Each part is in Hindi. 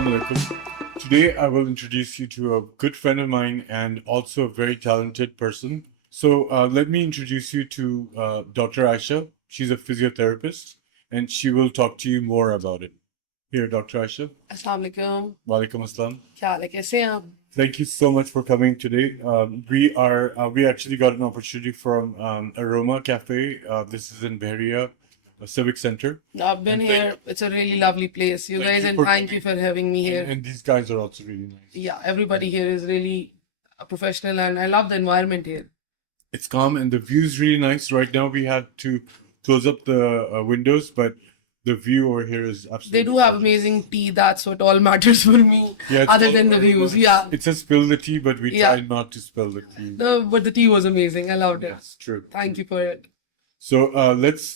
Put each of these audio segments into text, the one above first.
Assalamu alaikum. Today I will introduce you to a good friend of mine and also a very talented person. So let me introduce you to Dr. Aisha. She's a physiotherapist and she will talk to you more about it. Here, Dr. Aisha. अस्सलाम वालेकुम। Walaikum assalam. क्या हाल है, कैसे हैं आप? Thank you so much for coming today. We actually got an opportunity from Aroma Cafe. This is in Bahria Civic Center. I've been And here. It's a really lovely place. You Thank guys, you and for thank you coming. for having me here. And these guys are also really nice. Yeah, everybody here is really professional, and I love the environment here. It's calm and the view is really nice. Right now we had to close up the windows, but the view over here is absolutely. They do have gorgeous. amazing tea. That's what all matters for me. Yeah, it's Other all than the about views, it. yeah. It says spill the tea, but we Yeah. tried not to spill the tea. But the tea was amazing. I loved it. Yes, true. Thank you for it. So let's,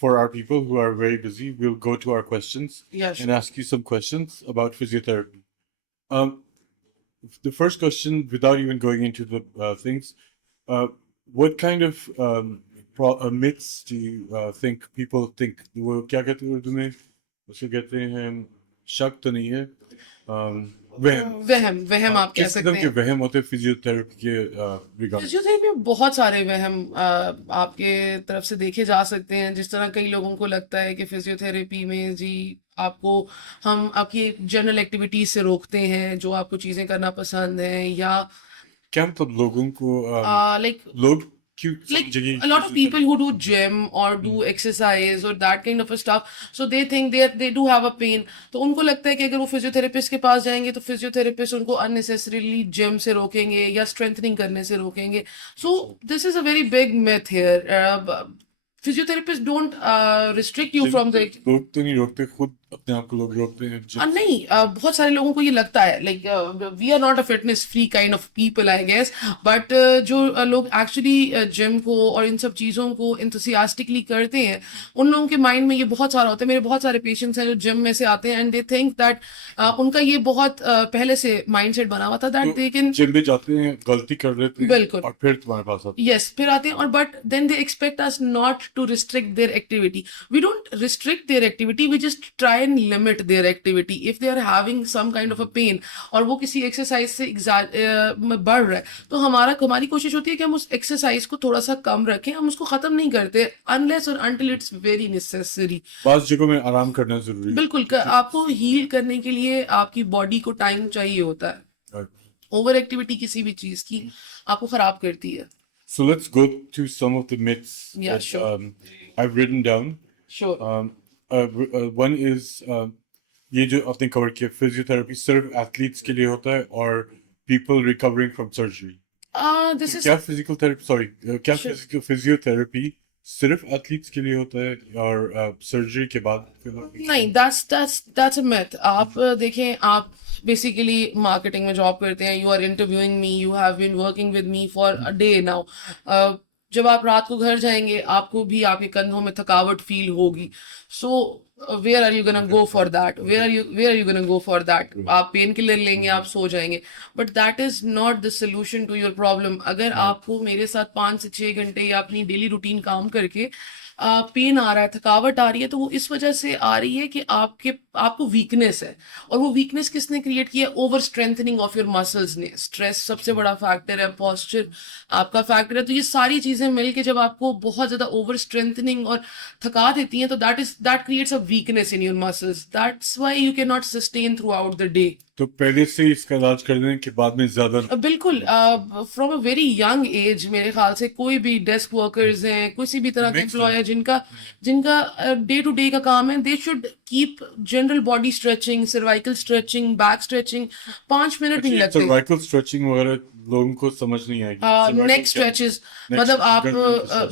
for our people who are very busy, we'll go to our questions Yeah, and sure. ask you some questions about physiotherapy. The first question, without even going into the things, what kind of myths do you think people think? वो क्या कहते हैं उर्दू में? उसको कहते हैं शक तो नहीं है, वहम। वहम आप कह किस सकते किस्म के हैं। वहम होते हैं फिजियोथेरेपी के रिगार्ड? फिजियोथेरेपी में बहुत सारे वहम आपके तरफ से देखे जा सकते हैं। जिस तरह कई लोगों को लगता है कि फिजियोथेरेपी में जी आपको हम आपकी जनरल एक्टिविटीज से रोकते हैं, जो आपको चीजें करना पसंद है, या क्या मतलब लोगों को like लोग क्यों like समझेंगे a lot of people who do gym or do exercise or that kind of a stuff, so they think they do have a pain, तो उनको लगता है कि अगर वो फिजियोथेरेपिस्ट के पास जाएंगे तो फिजियोथेरेपिस्ट उनको अननेसेसरीली जिम से रोकेंगे या स्ट्रेंथनिंग करने से रोकेंगे. So this is a very big myth here. Physiotherapist don't restrict you from the लोग तो नहीं रोकते, खुद अपने आप को लोग रोकते हैं नहीं. बहुत सारे लोगों को ये लगता है, like we are not a fitness free kind of people I guess, but जो लोग एक्चुअली जिम को और इन सब चीज़ों को इंथुसियास्टिकली करते हैं, उन लोगों के माइंड में ये बहुत सारा होता है. मेरे बहुत सारे पेशेंट्स हैं जो जिम में से आते हैं एंड दे थिंक दैट उनका ये बहुत पहले से माइंडसेट बना हुआ था दैट दे कैन जिम में जाते हैं, गलती कर लेते हैं, बिल्कुल, और फिर तुम्हारे पास आते हैं. यस, फिर आते हैं, और but then they expect us not to restrict their activity. We don't restrict their activity, we just try and limit their activity. If they are having some kind of a pain और वो किसी एक्सरसाइज से बढ़ रहा है, तो हमारी कोशिश होती है कि हम उस एक्सरसाइज को थोड़ा सा कम रखें. हम उसको खत्म नहीं करते अनलेस और अनटिल इट्स वेरी नेसेसरी. बात जगहों में आराम करना जरूरी है. बिल्कुल, आपको हील करने के लिए आपकी बॉडी को टाइम चाहिए होता है. ओवर एक्टिविटी किसी भी चीज की आपको खराब करती है. So let's go to some of the myths Yeah, that sure. I've written down. Sure. One is ये जो आपने कवर किया, फिजियोथेरेपी सिर्फ एथलीट्स के लिए होता है और people recovering from surgery. This is क्या फिजिकल थेरेपी, सॉरी, क्या Sure. फिजियोथेरेपी सिर्फ एथलीट्स के लिए होता है और सर्जरी के बाद? नहीं, that's a myth. आप देखें, आप बेसिकली मार्केटिंग में जॉब करते हैं, you are interviewing me, you have been working with me for a day now. जब आप रात को घर जाएंगे आपको भी आपके कंधों में थकावट फील होगी. So where are you gonna go for that? Where are you gonna go for that? आप पेन किलर लेंगे, आप सो जाएंगे, but that is not the solution to your problem. अगर आपको मेरे साथ 5 से 6 घंटे या अपनी डेली रूटीन काम करके पेन आ रहा है, थकावट आ रही है, तो वो इस वजह से आ रही है कि आपको वीकनेस है. और वो वीकनेस किसने क्रिएट किया? Over strengthening of your muscles ने. स्ट्रेस सबसे बड़ा फैक्टर है, पॉस्चर आपका फैक्टर है. तो ये सारी चीजें मिलके जब आपको बहुत ज्यादा ओवर स्ट्रेंथनिंग और थका देती हैं, तो that creates a weakness in your muscles. That's why you can not sustain through out the day. तो पहले से ही इसका इलाज कर देने के बाद में ज्यादा बिल्कुल, from a very young age मेरे ख्याल से कोई भी डेस्क वर्कर्स हैं, किसी भी तरह के एम्प्लॉय है जिनका डे टू डे का काम है, they should keep general body stretching, cervical stretching, back stretching. 5 minute नहीं लगते. सर्वाइकल स्ट्रेचिंग वगैरह लोगों को समझ नहीं आएगी. नेक स्ट्रेचेस, मतलब आप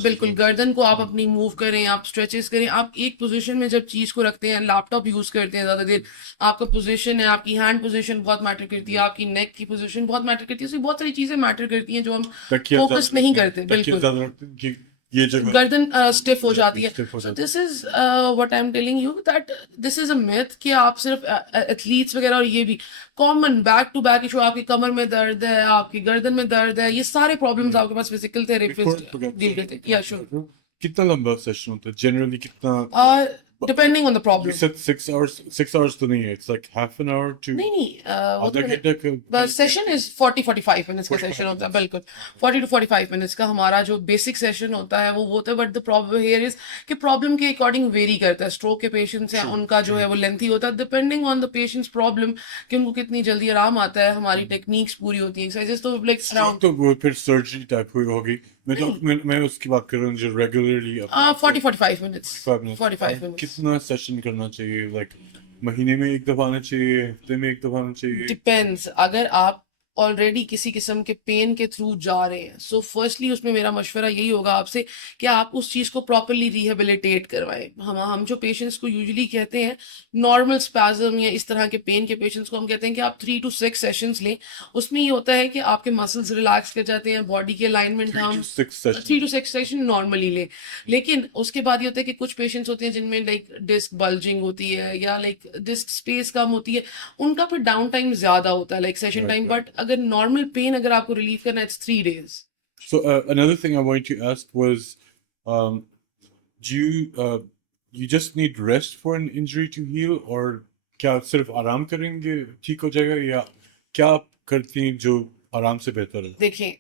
बिल्कुल गर्दन को आप अपनी मूव करें, आप स्ट्रेचेस करें. आप एक पोजीशन में जब चीज को रखते हैं, लैपटॉप यूज करते हैं ज्यादा देर, आपका पोजीशन है, आपकी हैंड पोजीशन बहुत मैटर करती है, आपकी नेक की पोजीशन बहुत मैटर करती है. इसमें बहुत सारी चीजें मैटर करती हैं जो हम फोकस नहीं करते. बिल्कुल, ये जगह गर्दन स्टिफ हो जाती है. stiff हो सो जाती this is what I am telling you that this is a myth कि आप सिर्फ एथलीट्स वगैरह, और ये भी common back to back issue, आपकी कमर में दर्द है, आपकी गर्दन में दर्द है, ये सारे प्रॉब्लम्स आपके पास फिजिकल थेरेपिस्ट डील करते हैं. या श्योर. कितना लंबा सेशन होता है जनरली? कितना depending on the You problem. said 6 hours. 6 hours to me. It's like half an hour to नहीं नहीं वो आधा तो घंटा का बस सेशन इज 40-45 मिनट्स का 45 सेशन होता है, minutes. बिल्कुल 40 to 45 मिनट्स का हमारा जो बेसिक सेशन होता है वो होता है। But the problem here is कि प्रॉब्लम के अकॉर्डिंग वेरी करता है। स्ट्रोक के पेशेंट्स हैं उनका जो है वो लेंथी होता है, depending on the patients problem कि उनको कितनी जल्दी आराम आता है। हमारी टेक्निक्स पूरी होती हैं, एक्सरसाइजेस तो लाइक Stroke अराउंड तो वो फिर सर्जरी टाइप हुई होगी। मैं उसकी बात कर रहा हूँ जो रेगुलरली 40-45 मिनट्स 45 minutes. 45 मिनट्स। कितना सेशन करना चाहिए? लाइक महीने में एक दफा आना चाहिए, हफ्ते में एक दफा आना चाहिए? डिपेंड्स। अगर आप ऑलरेडी किसी किस्म के पेन के थ्रू जा रहे हैं, सो फर्स्टली उसमें मेरा मशवरा यही होगा आपसे कि आप उस चीज़ को प्रॉपरली रिहेबिलिटेट करवाएं। हम जो पेशेंट्स को यूजुअली कहते हैं नॉर्मल स्पैज्म या इस तरह के पेन के पेशेंट्स को हम कहते हैं कि आप 3 to 6 सेशंस लें। उसमें ये होता है कि आपके मसल्स रिलैक्स कर जाते हैं, बॉडी के अलाइनमेंट 3 हम to 6 sessions. 3 to 6 session normally लें। लेकिन उसके बाद ये होता है कि कुछ पेशेंट्स होते हैं जिनमें लाइक डिस्क बल्जिंग होती है या लाइक डिस्क स्पेस कम होती है, उनका फिर डाउन टाइम ज्यादा होता है like session Right, time. right. But अगर नॉर्मल पेन अगर आपको रिलीव करना है, it's 3 days। So another thing I wanted to ask was, um, do you just need rest for an injury to heal, or क्या सिर्फ आराम करेंगे ठीक हो जाएगा, या क्या आप करती हैं जो आराम से बेहतर है? देखें,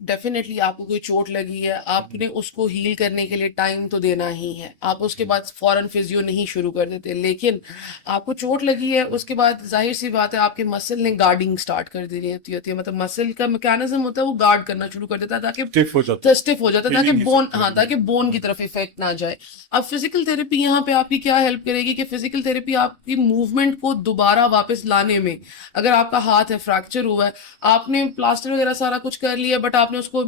डेफिनेटली आपको कोई चोट लगी है, आपने उसको हील करने के लिए टाइम तो देना ही है। आप उसके बाद फौरन फिजियो नहीं शुरू कर देते। लेकिन आपको चोट लगी है, उसके बाद जाहिर सी बात है आपके मसल ने गार्डिंग स्टार्ट कर दी होती है। मतलब मसल का मैकेनिज्म होता है वो गार्ड करना शुरू कर देता है ताकि स्टिफ हो जाता है। स्टिफ हो जाता है, हिल ही ताकि नहीं बोन, सकते। हाँ, ताकि बोन की तरफ इफेक्ट ना जाए। अब फिजिकल थेरेपी यहाँ पे आपकी क्या हेल्प करेगी कि फिजिकल थेरेपी आपकी मूवमेंट को दोबारा वापस लाने में, अगर आपका हाथ है फ्रैक्चर हुआ है, आपने प्लास्टर वगैरह सारा कुछ कर लिया बट आपने उसको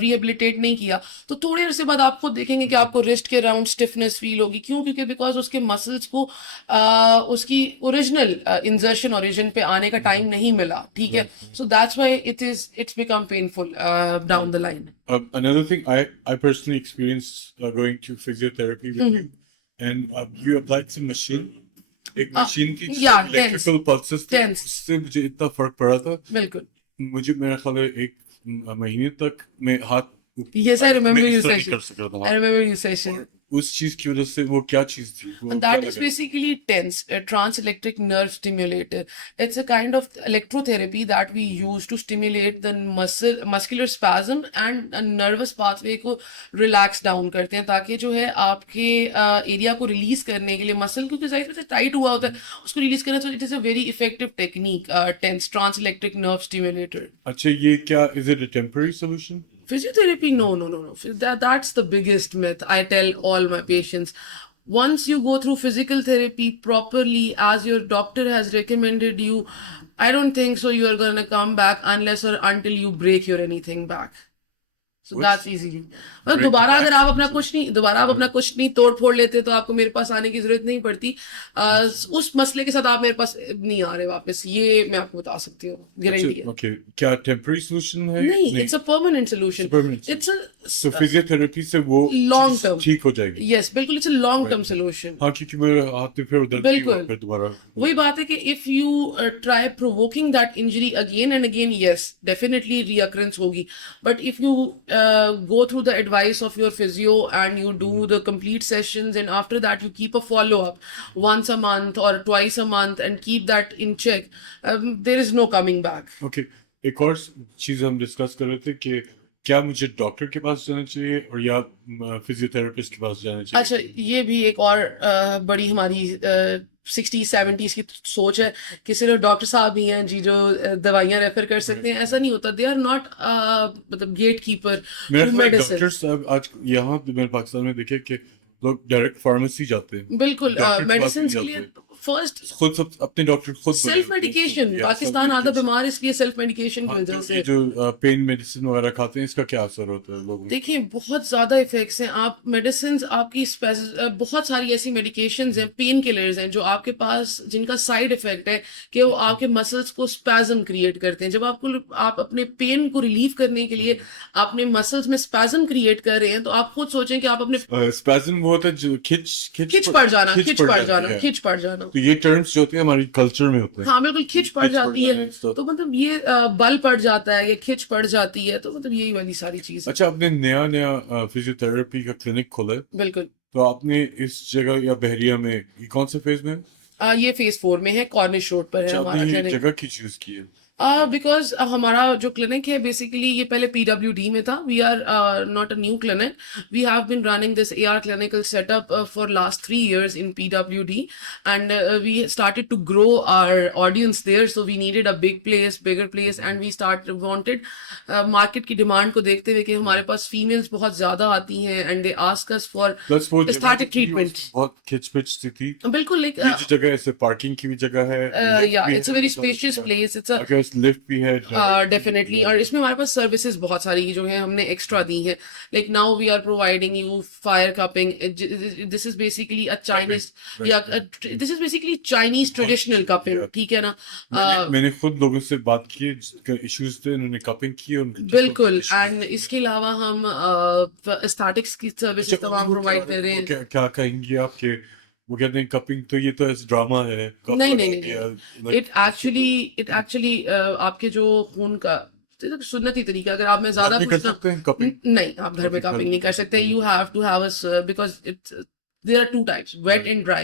रिहेबिलिटेट नहीं किया, तो थोड़ी देर से बाद आप खुद देखेंगे कि आपको रिस्ट के अराउंड स्टिफनेस फील होगी। क्यों? क्योंकि बिकॉज उसके मसल्स को उसकी ओरिजिनल इंजर्शन ओरिजिन पे आने का टाइम नहीं मिला। ठीक है, so that's why it's become painful down the line. Another thing, I personally experienced going to physiotherapy with you, and you applied some machine. एक मशीन थी yeah, इलेक्ट्रिकल पल्सेस थे, tense. उससे मुझे इतना फर्क पड़ा था। बिल्कुल। मुझे मेरा ख्याल है एक महीने तक मैं हाथ Yes, I remember मैं you इस तरह नहीं session. कर सक रहा था I हाथ। remember you session. उस चीज की वजह से वो क्या चीज थी? वो And क्या that is लगा? basically TENS, a trans-electric nerve stimulator. It's a kind of electrotherapy that we use to stimulate the muscular spasm and a nervous pathway को relax down करते हैं, ताकि जो है आपके एरिया को रिलीज करने के लिए मसल, क्योंकि जाहिर से टाइट हुआ होता है, उसको रिलीज करना। तो it is a very effective technique, TENS, trans-electric nerve stimulator. अच्छा, ये क्या, is it a temporary solution? Physiotherapy, no. That's the biggest myth I tell all my patients. Once you go through physical therapy properly, as your doctor has recommended you, I don't think so you are going to come back unless or until you break your anything back. So What? that's easy. मतलब Break दोबारा the अगर back? आप अपना कुछ नहीं तोड़ फोड़ लेते तो आपको मेरे पास आने की जरूरत नहीं पड़ती। उस मसले के साथ आप मेरे पास नहीं आ रहे वापस, ये मैं आपको बता सकती हूँ, गारंटी है। ओके, क्या टेम्पररी सोल्यूशन है? नहीं, it's a permanent solution. permanent it's So physiotherapy से वो long चीज term. ठीक हो जाएगी? यस, बिल्कुल, it's a long term solution. हाँ, क्योंकि मेरे हाथ में फिर दर्द नहीं हुआ बिल्कुल। फिर दोबारा। वही बात है कि if you try provoking that injury again and again, yes definitely recurrence होगी। But if you go through the advice of your physio and you do the complete sessions, and after that you keep a follow up once a month or twice a month and keep that in check, there is no coming back. Okay, एक और चीज हम डिस्कस कर रहे थे कि क्या मुझे डॉक्टर के पास जाना चाहिए और या फिजियोथेरेपिस्ट के पास जाना चाहिए? अच्छा, ये भी एक और बड़ी हमारी 60-70s की सोच है कि सिर्फ डॉक्टर साहब ही हैं जी जो दवाइयां रेफर कर सकते हैं। ऐसा नहीं होता। दे आर नॉट मतलब गेट कीपर मेरा टू ख्याल है मेडिसिन। डॉक्टर साहब आज यहाँ मेरे पाकिस्तान में देखे कि लोग डायरेक्ट फार्मेसी जाते हैं। बिल्कुल, डॉक्टर के पास मेडिसिन नहीं के लिए जाते। फर्स्ट खुद सब अपने डॉक्टर खुद बने सेल्फ होते हैं। मेडिकेशन। Yeah, पाकिस्तान आधा self-medication। बीमार इसलिए सेल्फ मेडिकेशन की हाँ, वजह तो से। ये जो पेन मेडिसिन वगैरह खाते हैं, इसका क्या असर होता है लोगों को? देखिए, बहुत ज्यादा इफेक्ट्स हैं। आप मेडिसिन आपकी बहुत सारी ऐसी मेडिकेशंस हैं, पेन किलर्स हैं जो आपके पास, जिनका साइड इफेक्ट है कि वो आपके मसल्स को स्पैज्म क्रिएट करते हैं। जब आप अपने पेन को रिलीव करने के लिए अपने मसल्स में स्पैज्म क्रिएट कर रहे हैं, तो आप खुद सोचें कि आप अपने स्पैज्म वो होता है जो खिंच पड़ जाना, है। खिंच पड़ जाना। तो ये टर्म्स जो होते हैं हमारी कल्चर में होते हैं। हाँ, बिल्कुल, खिंच पड़ खिंच पड़ जाती जाना है, है, so- तो मतलब ये बल पड़ जाता है या खिंच पड़ जाती है, तो मतलब यही वाली सारी चीज। अच्छा, आपने नया फिजियोथेरेपी का क्लिनिक खोला है? बिल्कुल। तो आपने इस जगह या बहरिया में ये कौन से फेज में? ये फेज 4 में है, कॉर्निश रोड पर है अच्छा, हमारा आपने ये क्लिनिक। जगह क्यों चूज की है? बिकॉज हमारा जो क्लिनिक है बेसिकली ये पहले पीडब्ल्यूडी में था। We are not a new clinic, we have been running this AR clinical setup for last 3 years in pwd, and we started to grow our audience there, so we needed a bigger place, and we wanted market की डिमांड को देखते हुए कि हमारे पास फीमेल्स बहुत ज्यादा आती हैं and they ask us for plus वो जगह एस्थेटिक थी, ट्रीटमेंट। उसमें बहुत खिचपिच सी थी। बिल्कुल, लाइक ये जो जगह है, ऐसे पार्किंग की भी जगह है, लिफ्ट या भी इट्स अ है, वेरी तो स्पेशियस प्लेस, इट्स अ अगर लिफ्ट भी है, डेफिनेटली। और इसमें हमारे पास सर्विसेज बहुत सारी जो है हमने एक्स्ट्रा दी है। Like now we are providing you fire cupping, this is basically a Chinese, या this is basically Chinese traditional cupping, ठीक है ना। मैंने खुद लोगों से बात की है जिनका इश्यूज थे, उन्होंने कपिंग की और उनके बिल्कुल। एंड इसके अलावा हम एस्थेटिक्स की सर्विसेज तमाम प्रोवाइड कर रहे हैं। क्या क्या कहेंगे आप कि वो कहते हैं कपिंग तो ये तो ऐसे ड्रामा है, कप नहीं लगा नहीं नहीं दिया, नहीं, इट एक्चुअली आपके जो खून का सुन्नती तरीका, अगर आप में ज्यादा घर में कर कुछ ना, सकते हैं कपिंग? नहीं, आप घर में कापिंग नहीं कर सकते। You have to have a, because it's, there are two types, wet and dry.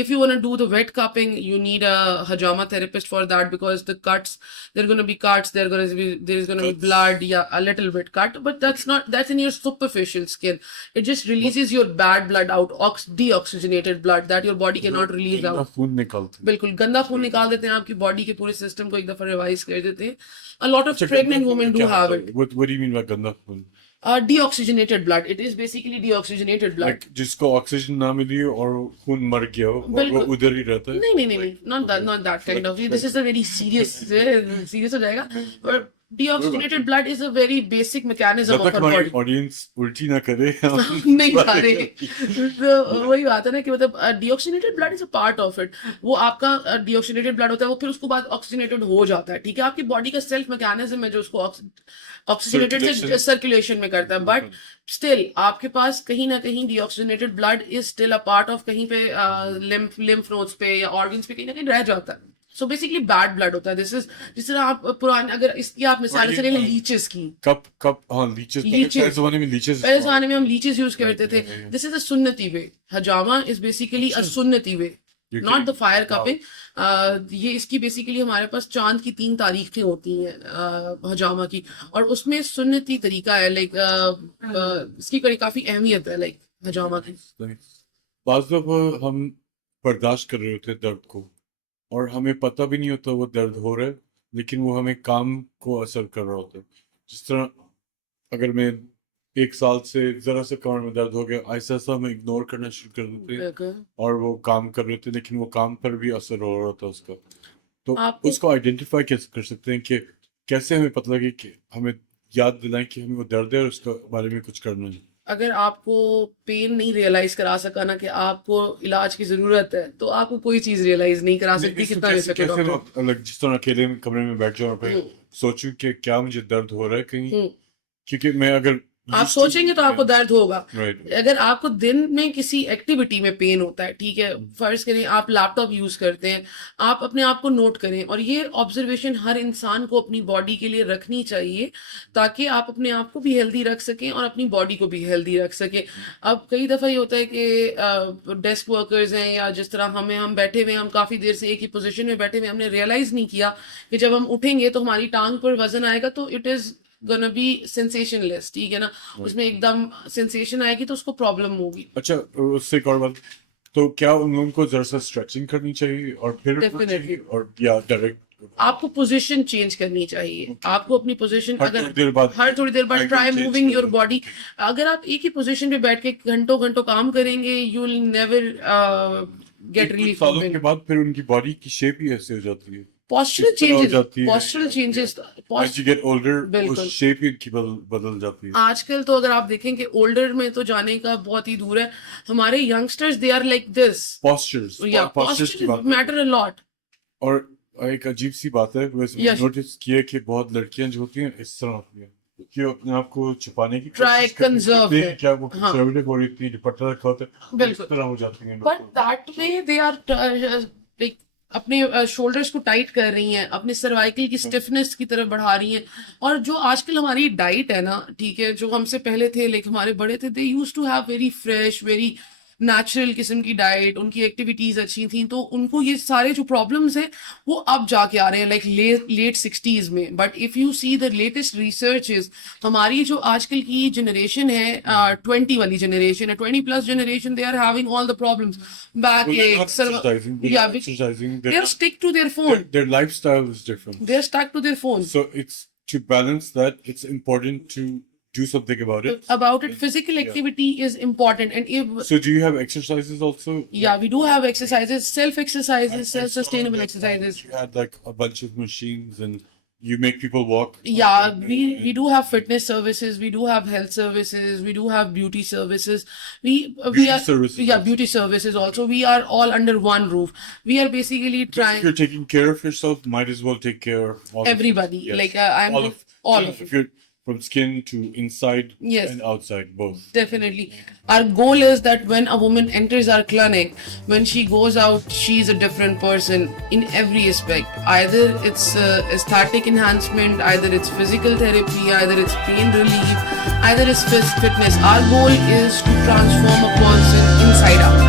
If you want to do the wet cupping, you need a hajama therapist for that, because the cuts, there are going to be cuts, there is going to be blood, yeah, a little bit cut, but that's in your superficial skin. It just releases your bad blood out, deoxygenated blood that your body cannot release गंदा out. खून निकालते हैं। बिल्कुल, गंदा खून निकाल देते हैं, आपकी बॉडी के पूरे सिस्टम को एक दफा रिवाइज कर देते हैं। A lot of pregnant women do have it. What do you mean by गंदा खून? Deoxygenated blood. It is basically deoxygenated blood. Like जिसको ऑक्सीजन ना मिली हो और खून मर गया हो और वो बिल्कुल। उधर ही रहता है? नहीं, not that kind of. This is a very serious हो जाएगा। और deoxygenated blood is a very basic mechanism जब of तक our हमारी body. ऑडियंस उल्टी ना करे हम नहीं खा रहे। तो वही बात है ना कि मतलब deoxygenated blood is a part of it. वो आपका डिऑक्सीनेटेड ब्लड होता है, वो फिर उसके बाद ऑक्सीजनेटेड हो जाता है, ठीक है। आपकी बॉडी का सेल्फ मैकेनिज्म है जो उसको ऑक्सीजनेटेड से सर्कुलेशन में करता है, बट स्टिल आपके पास कहीं ना कहीं deoxygenated blood is still a part of, कहीं पे लिम्फ नोड्स पे या ऑर्गन्स पे कहीं ना कहीं रह जाता है। सो बेसिकली बैड ब्लड होता है। दिस इज, जिस तरह आप पुराने, अगर इसकी आप मिसाल से ले लें लीचेस की, कब हाँ लीचेस, पहले जमाने में लीचेस, पहले जमाने में हम लीचेस यूज करते थे। दिस इज अ सुन्नती वे। हजामा इज बेसिकली अ सुन्नती way, not the fire cupping. ये इसकी बेसिकली हमारे पास चांद की 3 तारीखें होती हैं हजामा की, और उसमें सुन्नती तरीका है। लाइक इसकी काफी अहमियत है लाइक हजामा की। बाज़ दफ़ा हम बर्दाश्त कर रहे होते हैं दर्द को और हमें पता भी नहीं होता वो दर्द हो रहा है, लेकिन वो हमें काम को असर कर रहा होता है। जिस तरह अगर मैं 1 साल से ज़रा सा कमर में दर्द हो गया, आहिस्ता-आहिस्ता हम इग्नोर करना शुरू कर देते हैं बिल्कुल। और वो काम कर रहे थे, लेकिन वो काम पर भी असर हो रहा होता है उसका। तो आपको उसको आइडेंटिफ़ाई कैसे कर सकते हैं कि कैसे हमें पता लगे कि हमें याद दिलाएँ कि हमें वो दर्द है और उसके बारे में कुछ करना है? अगर आपको पेन नहीं रियलाइज करा सका ना कि आपको इलाज की जरूरत है, तो आपको कोई चीज रियलाइज नहीं करा सकती, इसको कितना भी कैसे सके कैसे डॉक्टर। अलग, जिस तरह अकेले में कमरे में बैठ जाऊं और फिर हम्म, सोचूं कि क्या मुझे दर्द हो रहा है कहीं, हम्म। क्योंकि मैं अगर आप सोचेंगे तो आपको दर्द होगा। राइट अगर आपको दिन में किसी एक्टिविटी में पेन होता है, ठीक है, फर्ज करें आप लैपटॉप यूज करते हैं, आप अपने आप को नोट करें, और ये ऑब्जर्वेशन हर इंसान को अपनी बॉडी के लिए रखनी चाहिए, ताकि आप अपने आप को भी हेल्दी रख सकें और अपनी बॉडी को भी हेल्दी रख सकें। अब कई दफ़ा ये होता है कि डेस्क वर्कर्स हैं या जिस तरह हम बैठे हुए, हम काफ़ी देर से एक ही पोजिशन में बैठे हुए, हमने रियलाइज़ नहीं किया कि जब हम उठेंगे तो हमारी टांग पर वजन आएगा, तो it is gonna be sensationless, ठीक है ना। उसमें एकदम सेंसेशन आएगी तो उसको प्रॉब्लम होगी। अच्छा, उससे एक और बात, तो क्या उन लोगों को जरा सा स्ट्रेचिंग करनी चाहिए और फिर उठना डेफिनेटली चाहिए, और या डायरेक्ट आपको पोजीशन चेंज करनी चाहिए। आपको अपनी पोजीशन, हर अगर थोड़ी देर बाद हर थोड़ी देर बाद angle try change moving your करना? बॉडी। अगर आप एक ही पोजीशन पे बैठ के घंटों घंटों काम करेंगे, यू विल नेवर गेट कुछ रिलीफ सालों फ्रॉम के पेन। बाद फिर उनकी बॉडी की शेप ही ऐसे हो जाती है, पोस्चरल इस तरह हो चेंजेस, जाती है। Postural changes, As you get older, वो बिल्कुल। शेप ही उनकी बदल जाती है। आजकल तो अगर आप देखें कि ओल्डर में तो जाने का बहुत ही दूर है, हमारे youngsters they are like this. Postures, या postures की बात पोस्चर मैटर अ लॉट। और एक अजीब सी बात है, वैसे Yes. नोटिस किया कि बहुत लड़कियां जो होती हैं इस तरह होती हैं कि वो अपने आप को छुपाने की Try कोशिश करती conserve हैं, है। क्या वो हाँ। कंजर्वेटिव हो रही थी, दुपट्टा रखा होता है, बिल्कुल। इस तरह हो जाती हैं। But that way they are like अपने शोल्डर्स को टाइट कर रही हैं, अपने सर्वाइकल की स्टिफनेस की तरफ बढ़ा रही हैं। और जो आजकल हमारी डाइट है ना, ठीक है, जो हमसे पहले थे, लाइक हमारे बड़े थे, they used to have very fresh, very natural किस्म की डाइट, उनकी एक्टिविटीज अच्छी थी, तो उनको ये सारे जो प्रॉब्लम्स हैं वो अब जाके आ रहे हैं, लाइक लेट 60s में. But if you see the latest research is, हमारी जो आजकल की जनरेशन है, 20 वाली जनरेशन है, 20+ generation, they are having all the problems, back Well, they're not एक, exercising. They're yeah, not exercising. they are stick to their phone. Their lifestyle is different. They are stuck to their phone. So it's to balance that. It's important to do something about it. Physical Yeah. activity is important, and if So do you have exercises also? yeah, we do have exercises, self I exercises, saw self sustainable that, exercises. You had like a bunch of machines and you make people walk. Yeah, we do have fitness services, we do have health services, we do have beauty services. We Beauty are services yeah, also. beauty services also. We are all under one roof. We are basically If trying you're taking care of yourself, might as well take care of all of everybody. Yes. Like I'm all of all yeah, of if you're from skin to inside Yes. and outside both. Definitely. Our goal is that when a woman enters our clinic, when she goes out, she's a different person in every aspect. Either it's aesthetic enhancement, either it's physical therapy, either it's pain relief, either it's fitness. Our goal is to transform a person inside out.